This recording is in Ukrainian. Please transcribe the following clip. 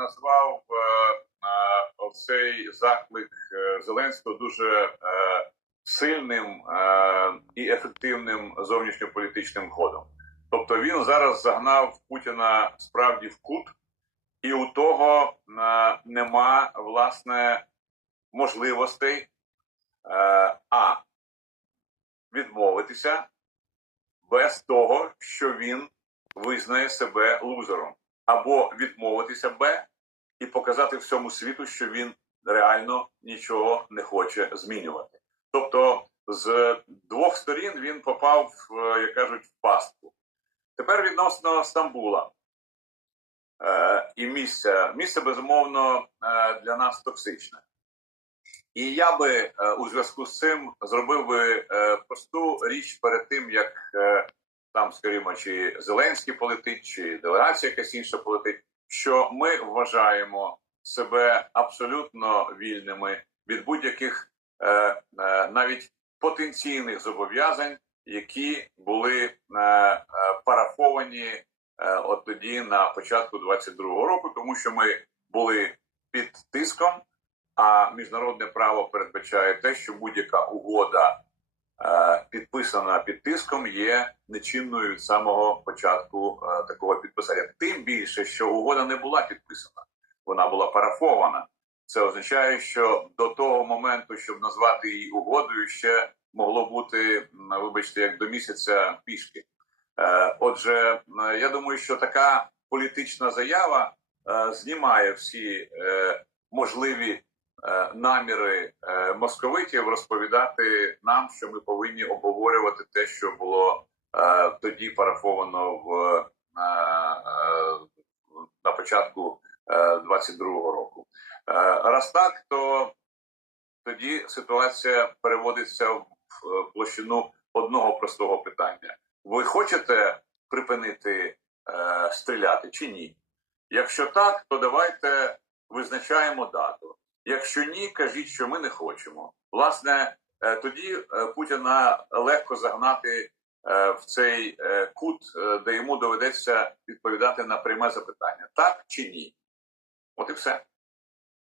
назвав е, е, заклик е, Зеленського дуже сильним і ефективним зовнішньополітичним ходом. Тобто він зараз загнав Путіна справді в кут, і у того нема власне можливостей а відмовитися без того, що він визнає себе лузером, або відмовитися Б і показати всьому світу, що він реально нічого не хоче змінювати. Тобто з двох сторін він попав, як кажуть, в пастку. Тепер відносно Стамбула е, і місця. Місце безумовно е, для нас токсичне. І я би е, у зв'язку з цим зробив би е, просту річ перед тим, як е, там, скажімо, чи Зеленський полетить, чи делегація якась інша полетить, що ми вважаємо себе абсолютно вільними від будь-яких е, е, навіть потенційних зобов'язань, які були е, е, парафовані е, от тоді на початку 22-го року, тому що ми були під тиском. А міжнародне право передбачає те, що будь-яка угода, підписана під тиском, є нечинною від самого початку е, такого підписання. Тим більше, що угода не була підписана, вона була парафована. Це означає, що до того моменту, щоб назвати її угодою, ще могло бути, вибачте, як до місяця пішки. Е, Отже, е, я думаю, що така політична заява е, знімає всі е, можливі е, наміри е, московитів розповідати нам, що ми повинні обговорювати те, що було е, тоді парафовано в е, е, на початку е, 22-го року. Е, Раз так, то тоді ситуація переводиться в е, площину одного простого питання: ви хочете припинити е, стріляти чи ні? Якщо так, то давайте визначаємо дату. Якщо ні, кажіть, що ми не хочемо. Власне, е, тоді е, Путіна легко загнати е, в цей кут, де йому доведеться відповідати на пряме запитання: так чи ні? От і все.